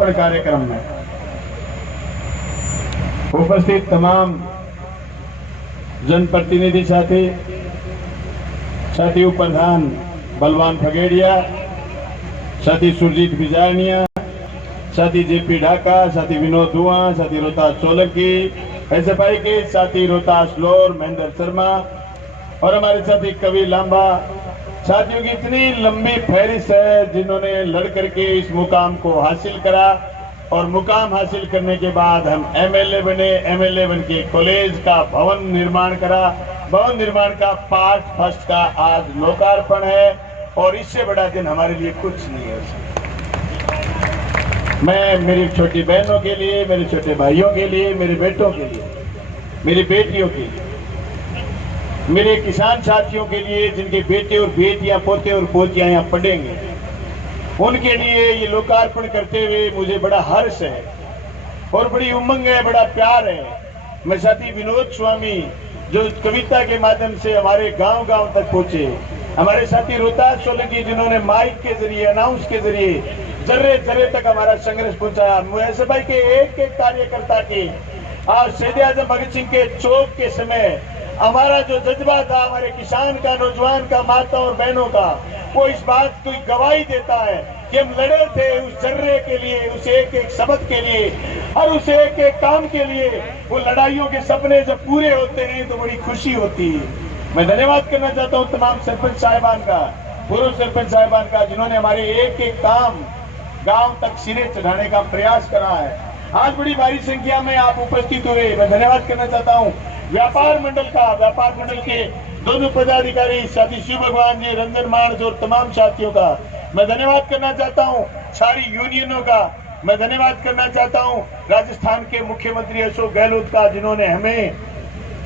लोकार्पण कार्यक्रम में उपस्थित तमाम जनप्रतिनिधि साथी प्रधान बलवान फगेड़िया, साथी सुरजीत बिजानिया, साथी जेपी ढाका, साथी विनोद दुआ, साथी रोहतास सोलंकी, एसएफआई के साथी रोहतास लोर महेंद्र शर्मा और हमारे साथी कवि लांबा। साथियों की इतनी लंबी फहरिस्त है जिन्होंने लड़ करके इस मुकाम को हासिल करा और मुकाम हासिल करने के बाद हम एमएलए बने। एमएलए बन के कॉलेज का भवन निर्माण करा। भवन निर्माण का पार्ट फर्स्ट का आज लोकार्पण है और इससे बड़ा दिन हमारे लिए कुछ नहीं है। मैं मेरी छोटी बहनों के लिए, मेरे छोटे भाइयों के लिए, मेरे बेटों के लिए, मेरी बेटियों के लिए, मेरे किसान साथियों के लिए जिनके बेटे और बेटियां, पोते और पोतियां यहाँ पढ़ेंगे, उनके लिए ये लोकार्पण करते हुए मुझे बड़ा हर्ष है और बड़ी उमंग है, बड़ा प्यार है। मैं साथी विनोद स्वामी जो कविता के माध्यम से हमारे गांव गांव तक पहुंचे, हमारे साथी रोहतास सोलंकी जिन्होंने माइक के जरिए, अनाउंस के जरिए जर्रे जर्रे तक हमारा संघर्ष पहुंचाया। मुझे भाई के एक एक कार्यकर्ता के आज शहीद आजम भगत सिंह के चौक के समय हमारा जो जज्बा था, हमारे किसान का, नौजवान का, माता और बहनों का, वो इस बात की गवाही देता है कि हम लड़े थे उस जर्रे के लिए, उस एक एक शब्द के लिए और उस एक एक काम के लिए। वो लड़ाइयों के सपने जब पूरे होते हैं तो बड़ी खुशी होती है। मैं धन्यवाद करना चाहता हूँ तमाम सरपंच साहिबान का, पूर्व सरपंच साहिबान का, जिन्होंने हमारे एक एक काम गांव तक सिरे चढ़ाने का प्रयास करा है। आज बड़ी भारी संख्या में आप उपस्थित हुए। मैं धन्यवाद करना चाहता हूँ व्यापार मंडल का, व्यापार मंडल के दोनों पदाधिकारी साथी शिव भगवान जी, रंजन मानस और तमाम साथियों का मैं धन्यवाद करना चाहता हूँ। सारी यूनियनों का मैं धन्यवाद करना चाहता हूँ। राजस्थान के मुख्यमंत्री अशोक गहलोत का, जिन्होंने हमें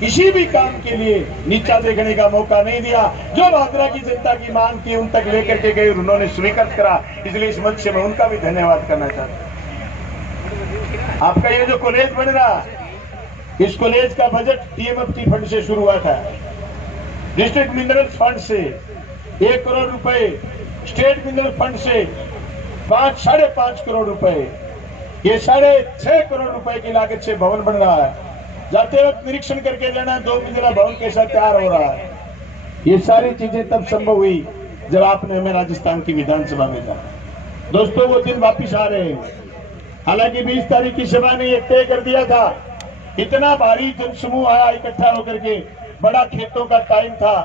किसी भी काम के लिए नीचा देखने का मौका नहीं दिया। जो भादरा की जनता की मांग थी उन तक लेकर के गए, उन्होंने स्वीकार करा। इसलिए इस मंच से मैं उनका भी धन्यवाद करना चाहता हूँ। आपका ये जो कॉलेज बन रहा, इस कॉलेज का बजट टीएमएफटी फंड से शुरू हुआ था, डिस्ट्रिक्ट मिनरल फंड से 1 करोड़ रुपए, स्टेट मिनरल फंड से 5-5.5 करोड़ रुपए, ये 6.5 करोड़ रुपए की लागत से भवन बन रहा है। जाते वक्त निरीक्षण करके जाना, 2 मंजिला भवन कैसा तैयार हो रहा है। ये सारी चीजें तब संभव हुई जब आपने हमें राजस्थान की विधानसभा में जाना। दोस्तों, वो दिन वापिस आ रहे हैं। हालांकि 20 तारीख की सभा ने यह तय कर दिया था, इतना भारी जनसमूह आया इकट्ठा होकर के, बड़ा खेतों का टाइम था,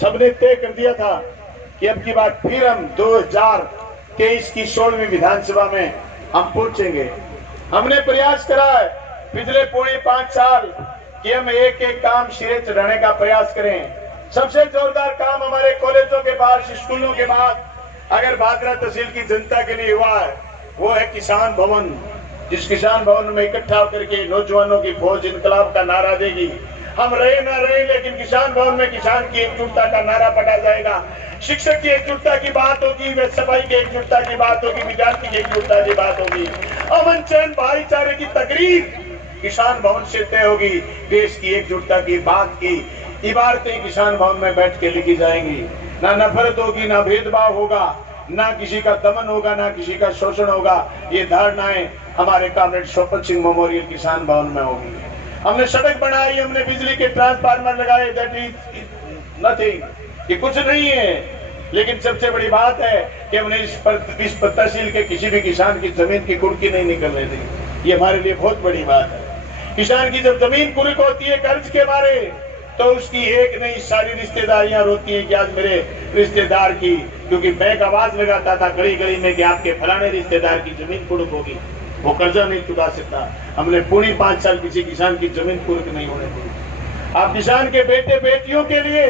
सबने तय कर दिया था कि अब की बात फिर हम 2023 की 16वीं विधानसभा में हम पहुंचेंगे। हमने प्रयास करा है पिछले 4.5 साल कि हम एक एक काम सिरे चढ़ाने का प्रयास करें। सबसे जोरदार काम हमारे कॉलेजों के पास, स्कूलों के बाद अगर भादरा तहसील की जनता के लिए हुआ है, वो है किसान भवन। जिस किसान भवन में इकट्ठा होकर के नौजवानों की फौज इनकलाब का नारा देगी। हम रहे ना रहे, लेकिन किसान भवन में किसान की एकजुटता का नारा पड़ा जाएगा। शिक्षक की एकजुटता की बात होगी, सफाई की एकजुटता की बात होगी, विद्यार्थी की एकजुटता की बात होगी, अमन चैन भाईचारे की तकरीर किसान भवन से तय होगी। देश की एकजुटता की बात की इबारतें किसान भवन में बैठ के लिखी जाएंगी। ना नफरत होगी, ना भेदभाव होगा, ना किसी का दमन होगा, ना किसी का शोषण होगा। ये धारणाएं हमारे कॉमरेड शोपत सिंह मेमोरियल किसान भवन में होगी। हमने सड़क बनाई, हमने बिजली के ट्रांसफार्मर लगाए, दैट इज नथिंग, ये कुछ नहीं है। लेकिन सबसे बड़ी बात है कि हमने इस तहसील के किसी भी किसान की जमीन की कुर्की नहीं निकलने दी। ये हमारे लिए बहुत बड़ी बात है। किसान की जब जमीन कुर्क होती है कर्ज के मारे, तो उसकी एक नहीं सारी रिश्तेदारियां रोती हैं कि आज मेरे रिश्तेदार की, क्योंकि बैंक आवाज लगाता था गली गली में कि आपके फलाने रिश्तेदार की जमीन कुर्क होगी, वो कर्जा नहीं चुका सकता। हमने पूरी 5 साल किसी किसान की जमीन कुर्क नहीं होने दी। आप किसान के बेटे बेटियों के लिए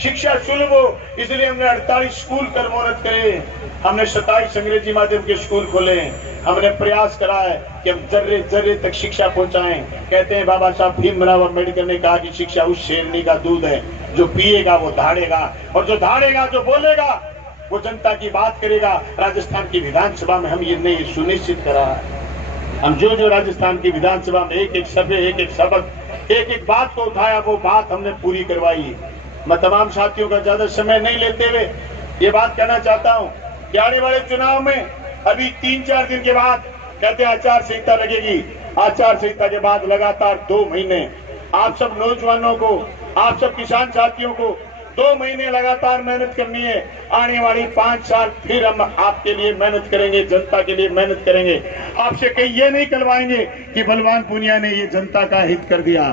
शिक्षा सुलभ हो, इसलिए हमने 48 स्कूल कर्मोन्नत करे। हमने 27 अंग्रेजी माध्यम के स्कूल खोले। हमने प्रयास करा है कि हम जर्रे जर्रे तक शिक्षा पहुंचाएं। कहते हैं बाबा साहब भीमराव अम्बेडकर ने कहा कि शिक्षा उस शेरनी का दूध है जो पिएगा वो धाड़ेगा, और जो धाड़ेगा, जो बोलेगा, वो जनता की बात करेगा। राजस्थान की विधानसभा में हम ये नहीं सुनिश्चित करा है। हम जो राजस्थान की विधानसभा में एक एक सभ्य, एक एक शब्द, एक एक बात को उठाया, वो बात हमने पूरी करवाई। मैं तमाम साथियों का ज्यादा समय नहीं लेते हुए ये बात कहना चाहता हूं कि आने वाले चुनाव में अभी 3-4 दिन के बाद कहते आचार संहिता लगेगी। आचार संहिता के बाद लगातार 2 महीने आप सब नौजवानों को, आप सब किसान साथियों को 2 महीने लगातार मेहनत करनी है। आने वाली 5 साल फिर हम आपके लिए मेहनत करेंगे, जनता के लिए मेहनत करेंगे। आपसे कहीं ये नहीं करवाएंगे कि बलवान पूनिया ने ये जनता का हित कर दिया।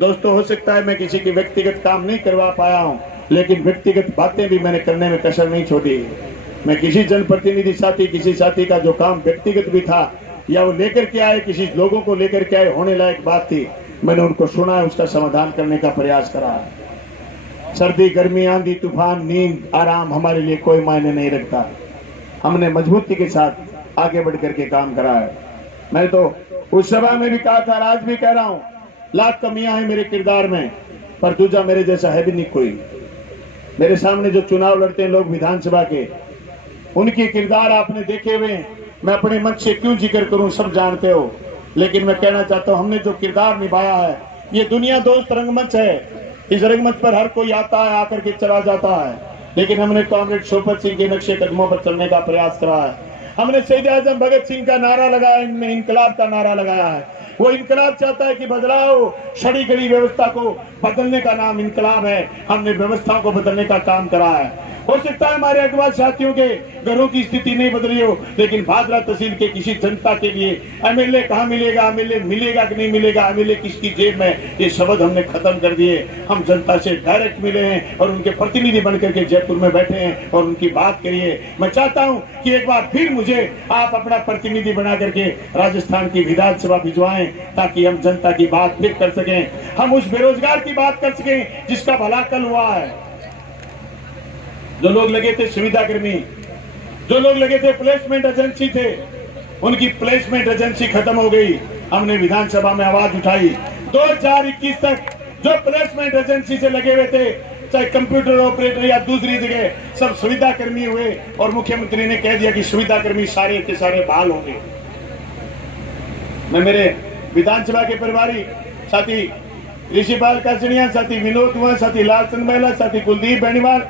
दोस्तों, हो सकता है मैं किसी की व्यक्तिगत काम नहीं करवा पाया हूं, लेकिन व्यक्तिगत बातें भी मैंने करने में कसर नहीं छोड़ी। मैं किसी जनप्रतिनिधि साथी, किसी साथी का जो काम व्यक्तिगत भी था या वो लेकर के आए, किसी लोगों को लेकर के आए, होने लायक बात थी, मैंने उनको सुना है, उसका समाधान करने का प्रयास करा है। सर्दी, गर्मी, आंधी, तूफान, नींद, आराम हमारे लिए कोई मायने नहीं रखता। हमने मजबूती के साथ आगे बढ़ करके काम करा है। मैं तो उस सभा में भी कहा था, आज भी कह रहा हूं, लाख कमियां हैं मेरे किरदार में, पर दूजा मेरे जैसा है भी नहीं कोई। मेरे सामने जो चुनाव लड़ते हैं लोग विधानसभा के, उनके किरदार आपने देखे हुए। मैं अपने मंच से क्यों जिक्र करूं, सब जानते हो, लेकिन मैं कहना चाहता हूं, हमने जो किरदार निभाया है, ये दुनिया दोस्त रंगमंच है। इस रंगमंच पर हर कोई आता है, आकर के चला जाता है, लेकिन हमने कॉमरेड शोपत सिंह के नक्शे कदमों पर चलने का प्रयास करा है। हमने शहीद आजम भगत सिंह का नारा लगाया, इनमें इनकलाब का नारा लगाया है। वो इनकलाब चाहता है कि बदलाव, छड़ी गड़ी व्यवस्था को बदलने का नाम इनकलाब है। हमने व्यवस्थाओं को बदलने का काम करा है। हो सकता है हमारे अगवा साथियों के घरों की स्थिति नहीं बदली हो, लेकिन भादरा तहसील के किसी जनता के लिए एमएलए कहाँ मिलेगा, एमएलए मिलेगा कि नहीं मिलेगा, एमएलए किसकी जेब में, ये शब्द हमने खत्म कर दिए। हम जनता से डायरेक्ट मिले हैं और उनके प्रतिनिधि बनकर के जयपुर में बैठे हैं और उनकी बात करिए। मैं चाहता हूं कि एक बार फिर मुझे आप अपना प्रतिनिधि बना करके राजस्थान की विधानसभा भिजवाएं, ताकि हम जनता की बात फिर कर सकें। हम उस बेरोजगार की बात कर सकें जिसका भला कल हुआ है। जो लोग लगे थे सुविधाकर्मी, जो लोग लगे थे प्लेसमेंट एजेंसी थे, उनकी प्लेसमेंट एजेंसी खत्म हो गई। हमने विधानसभा में आवाज उठाई। 2021 तक जो प्लेसमेंट एजेंसी से लगे हुए थे, चाहे कंप्यूटर ऑपरेटर या दूसरी जगह, सब सुविधाकर्मी हुए और मुख्यमंत्री ने कह दिया कि सुविधाकर्मी सारे के सारे बहाल होंगे। मैं मेरे विधानसभा के प्रभारी साथी ऋषिपाल काचड़िया, साथी विनोद कुमार, साथी लालचंद महिला, साथी कुलदीप बेनीवाल,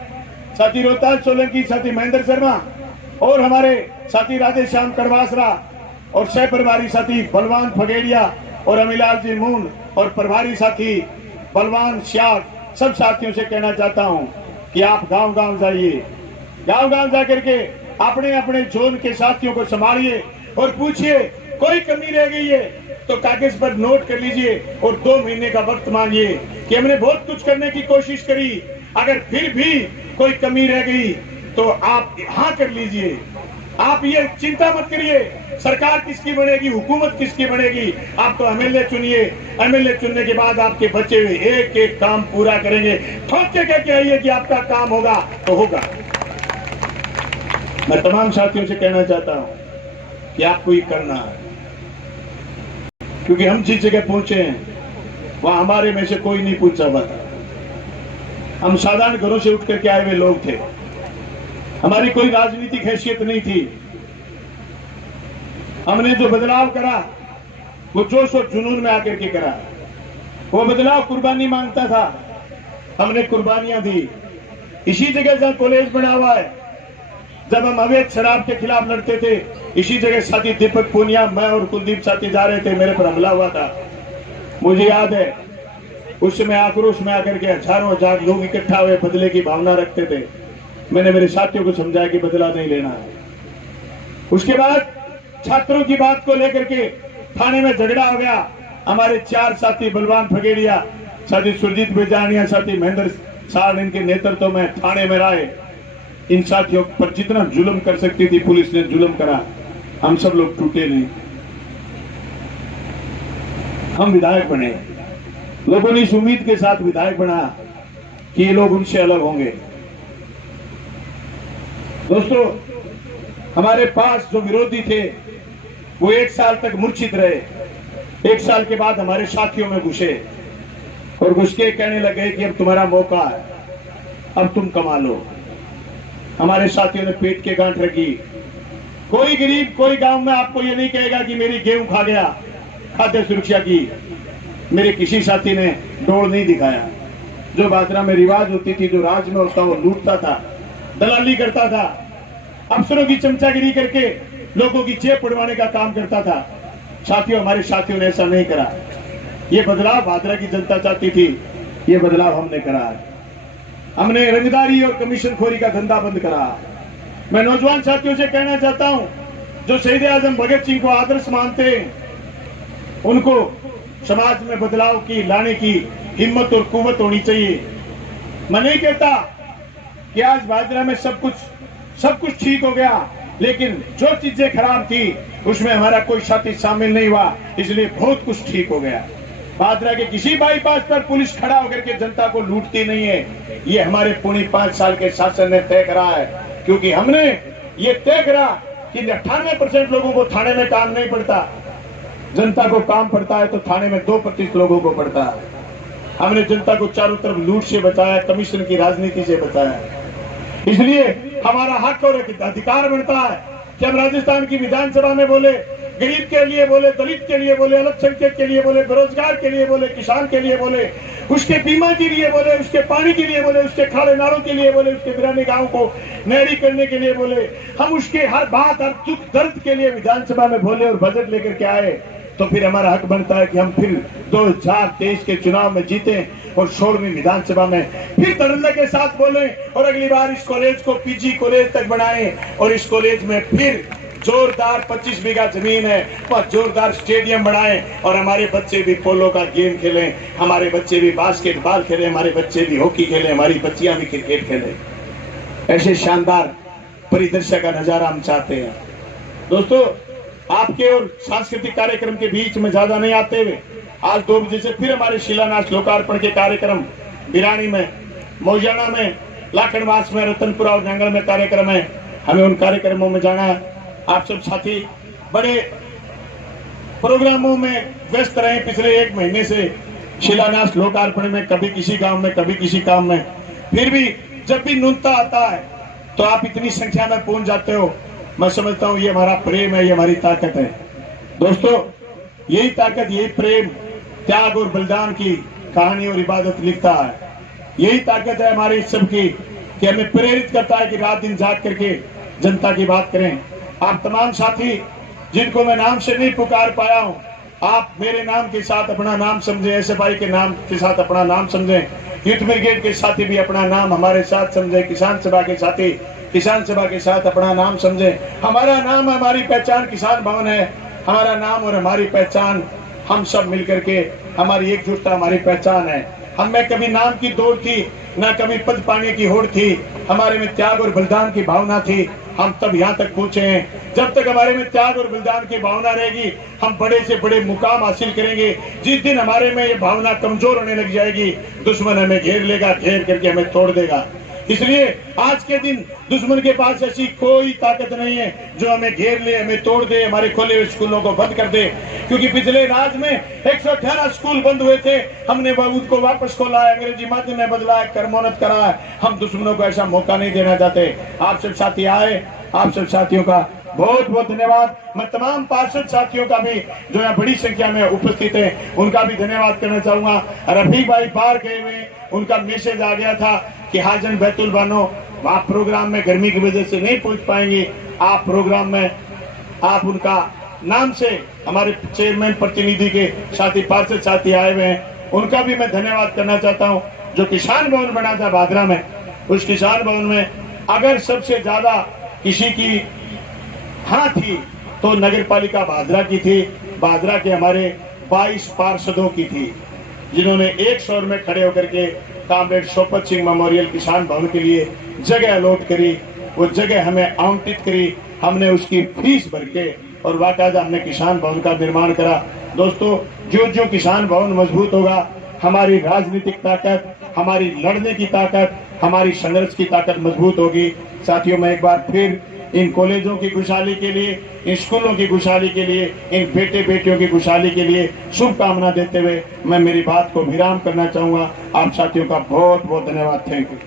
साथी रोहताज सोलंकी, साथी महेंद्र शर्मा और हमारे साथी राधेश्याम करवासरा और सह प्रभारी साथी बलवान फगेड़िया और अमिलाल जी मून और प्रभारी साथी बलवान श्याग, सब साथियों से कहना चाहता हूं कि आप गांव गांव जाइए, गांव गांव जाकर के अपने अपने जोन के साथियों को संभालिए और पूछिए कोई कमी रह गई है तो कागज पर नोट कर लीजिए और 2 महीने का वक्त मांगिए कि हमने बहुत कुछ करने की कोशिश करी, अगर फिर भी कोई कमी रह गई तो आप हाँ कर लीजिए। आप ये चिंता मत करिए सरकार किसकी बनेगी, हुकूमत किसकी बनेगी, आप तो एमएलए चुनिए। एमएलए चुनने के बाद आपके बचे हुए एक एक काम पूरा करेंगे। ठोक के कह के आइए कि आपका काम होगा तो होगा। मैं तमाम साथियों से कहना चाहता हूं कि आपको ये करना है, क्योंकि हम जिस जगह पहुंचे हैं वहां हमारे में से कोई नहीं पूछा हुआ था। हम साधारण घरों से उठ करके आए हुए लोग थे, हमारी कोई राजनीतिक हैसियत नहीं थी। हमने जो बदलाव करा वो जोश और जुनून में आकर के करा। वो बदलाव कुर्बानी मांगता था, हमने कुर्बानियां दी। इसी जगह जहां कॉलेज बना हुआ है, जब हम अवैध शराब के खिलाफ लड़ते थे, इसी जगह साथी दीपक पूनिया, मैं और कुलदीप साथी जा रहे थे, मेरे पर हमला हुआ था। मुझे याद है उस समय आक्रोश में आकर के हजारों हजार लोग इकट्ठा हुए, बदले की भावना रखते थे। मैंने मेरे साथियों को समझाया कि बदला नहीं लेना है। उसके बाद छात्रों की बात को लेकर के थाने में झगड़ा हो गया। हमारे 4 साथी बलवान फगेड़िया, साथी सुरजीत बेजानिया, साथी महेंद्र साल, इनके नेतृत्व में थाने में आए। इन साथियों पर जितना जुल्म कर सकती थी पुलिस ने जुल्म करा। हम सब लोग टूटे नहीं, हम विधायक बने। लोगों ने इस उम्मीद के साथ विधायक बना कि ये लोग उनसे अलग होंगे। दोस्तों, हमारे पास जो विरोधी थे वो 1 साल तक मूर्छित रहे। 1 साल के बाद हमारे साथियों में घुसे और घुस के कहने लगे कि अब तुम्हारा मौका है, अब तुम कमा लो। हमारे साथियों ने पेट के गांठ रखी। कोई गरीब, कोई गांव में आपको ये नहीं कहेगा कि मेरी गेहूं खा गया। खाद्य सुरक्षा की मेरे किसी साथी ने डोर नहीं दिखाया। जो बाजरा में रिवाज होती थी, जो राज में होता, वो लूटता था, दलाली करता था, अफसरों की चमचागिरी करके लोगों की जेब पड़वाने का काम करता था। साथियों, हमारे साथियों ने ऐसा नहीं करा। ये बदलाव भादरा की जनता चाहती थी, ये बदलाव हमने करा। हमने रंगदारी और कमीशनखोरी का धंधा बंद करा। मैं नौजवान साथियों से कहना चाहता हूं, जो शहीद आजम भगत सिंह को आदर्श मानते हैं, उनको समाज में बदलाव की लाने की हिम्मत और कुव्वत होनी चाहिए। मैं नहीं कहता कि आज भादरा में सब कुछ ठीक हो गया, लेकिन जो चीजें खराब थी उसमें हमारा कोई साथी शामिल नहीं हुआ, इसलिए बहुत कुछ ठीक हो गया। भादरा के किसी बाईपास पर पुलिस खड़ा होकर के जनता को लूटती नहीं है। ये हमारे पूरी 5 साल के शासन ने तय करा है, क्योंकि हमने ये तय करा कि 98% लोगों को थाने में काम नहीं पड़ता, जनता को काम पड़ता है तो थाने में 2% लोगों को पड़ता है। हमने जनता को चारों तरफ लूट से बचाया, कमीशन की राजनीति से बचाया। इसलिए हमारा हक और अधिकार बनता है कि हम राजस्थान की विधानसभा में बोले, गरीब के लिए बोले, दलित के लिए बोले, अल्पसंख्यक के लिए बोले, बेरोजगार के लिए बोले, किसान के लिए बोले, उसके बीमा के लिए बोले, उसके पानी के लिए बोले, उसके खाड़े नालों के लिए बोले, उसके वीराने गांव को नहरी करने के लिए बोले। हम उसके हर बात, हर दुख दर्द के लिए विधानसभा में बोले और बजट लेकर के आए, तो फिर हमारा हक बनता है कि हम फिर 2023 के चुनाव में जीते और 16वीं विधानसभा में फिर धड़ल्ले के साथ बोले और अगली बार इस कॉलेज को पीजी कॉलेज तक बनाएं और इस कॉलेज में फिर जोरदार 25 बीघा जमीन है और जोरदार स्टेडियम बनाएं और हमारे बच्चे भी पोलो का गेम खेलें, हमारे बच्चे भी बास्केटबॉल खेलें, हमारे बच्चे भी हॉकी खेलें, हमारी बच्चियां भी क्रिकेट खेलें। ऐसे शानदार परिदृश्य का नजारा हम चाहते हैं। दोस्तों, आपके और सांस्कृतिक कार्यक्रम के बीच में ज्यादा नहीं आते हुए, आज 2 बजे से फिर हमारे शिलान्यास लोकार्पण के कार्यक्रम बिरानी में, मौजाना में, लाखनवास में, रतनपुरा और जंगल में कार्यक्रम है। हमें उन कार्यक्रमों में जाना है। आप सब साथी बड़े प्रोग्रामों में व्यस्त रहे पिछले 1 महीने से, शिलान्यास लोकार्पण में, कभी किसी गांव में, कभी किसी काम में। फिर भी जब भी नुनता आता है तो आप इतनी संख्या में पहुंच जाते हो। मैं समझता हूं ये हमारा प्रेम है, ये हमारी ताकत है। दोस्तों, यही ताकत, यही प्रेम त्याग और बलिदान की कहानी और इबादत लिखता है। यही ताकत है हमारी सबकी कि हमें प्रेरित करता है कि रात दिन जाग करके जनता की बात करें। आप तमाम साथी जिनको मैं नाम से नहीं पुकार पाया हूं, आप मेरे नाम के साथ अपना नाम समझें, एसएफआई के नाम के साथ अपना नाम समझें, यूथ ब्रिगेड के साथी भी अपना नाम हमारे साथ समझें, किसान सभा के साथी किसान सभा के साथ अपना नाम समझें। हमारा नाम, हमारी पहचान किसान भवन है। हमारा नाम और हमारी पहचान हम सब मिलकर के, हमारी एकजुटता हमारी पहचान है। हम में कभी नाम की दौड़ थी, ना कभी पद पाने की होड़ थी। हमारे में त्याग और बलिदान की भावना थी। हम तब यहाँ तक पहुंचे हैं। जब तक हमारे में त्याग और बलिदान की भावना रहेगी, हम बड़े से बड़े मुकाम हासिल करेंगे। जिस दिन हमारे में ये भावना कमजोर होने लग जाएगी, दुश्मन हमें घेर लेगा, घेर करके हमें तोड़ देगा। इसलिए आज के दिन दुश्मन के पास ऐसी कोई ताकत नहीं है जो हमें घेर ले, हमें तोड़ दे, हमारे खोले हुए स्कूलों को बंद कर दे। क्योंकि पिछले राज में 118 स्कूल बंद हुए थे, हमने उसको वापस खोला है, अंग्रेजी माध्यम में बदला है, कर्मोन्नत करा है। हम दुश्मनों को ऐसा मौका नहीं देना चाहते। आप सब साथी आए, आप सब साथियों का बहुत बहुत धन्यवाद। मैं तमाम पार्षद साथियों का भी जो यहाँ बड़ी संख्या में उपस्थित है, उनका भी धन्यवाद करना चाहूंगा। रफीक भाई बाहर गए हुए, उनका मैसेज आ गया था कि हाजन बैतुल बानो आप प्रोग्राम में गर्मी की वजह से नहीं पहुंच पाएंगे। आप प्रोग्राम में आप उनका नाम से हमारे चेयरमैन प्रतिनिधि के साथी पार्षद साथी आए हुए हैं, उनका भी मैं धन्यवाद करना चाहता हूं। जो किसान भवन बना था भादरा में, उस किसान भवन में अगर सबसे ज्यादा किसी की हाँ थी तो नगर पालिका भादरा की थी। भादरा के हमारे 22 पार्षदों की थी, जिन्होंने एक स्वर में खड़े होकर के कामरेड शोपत सिंह मेमोरियल किसान भवन के लिए जगह अलॉट करी। वो जगह हमें आवंटित करी, हमने उसकी फीस भर के और बाकायदा हमने किसान भवन का निर्माण करा। दोस्तों, जो जो किसान भवन मजबूत होगा, हमारी राजनीतिक ताकत, हमारी लड़ने की ताकत, हमारी संघर्ष की ताकत मजबूत होगी। साथियों, मैं एक बार फिर इन कॉलेजों की खुशहाली के लिए, इन स्कूलों की खुशहाली के लिए, इन बेटे बेटियों की खुशहाली के लिए शुभकामना देते हुए मैं मेरी बात को विराम करना चाहूंगा। आप साथियों का बहुत बहुत धन्यवाद। Thank you.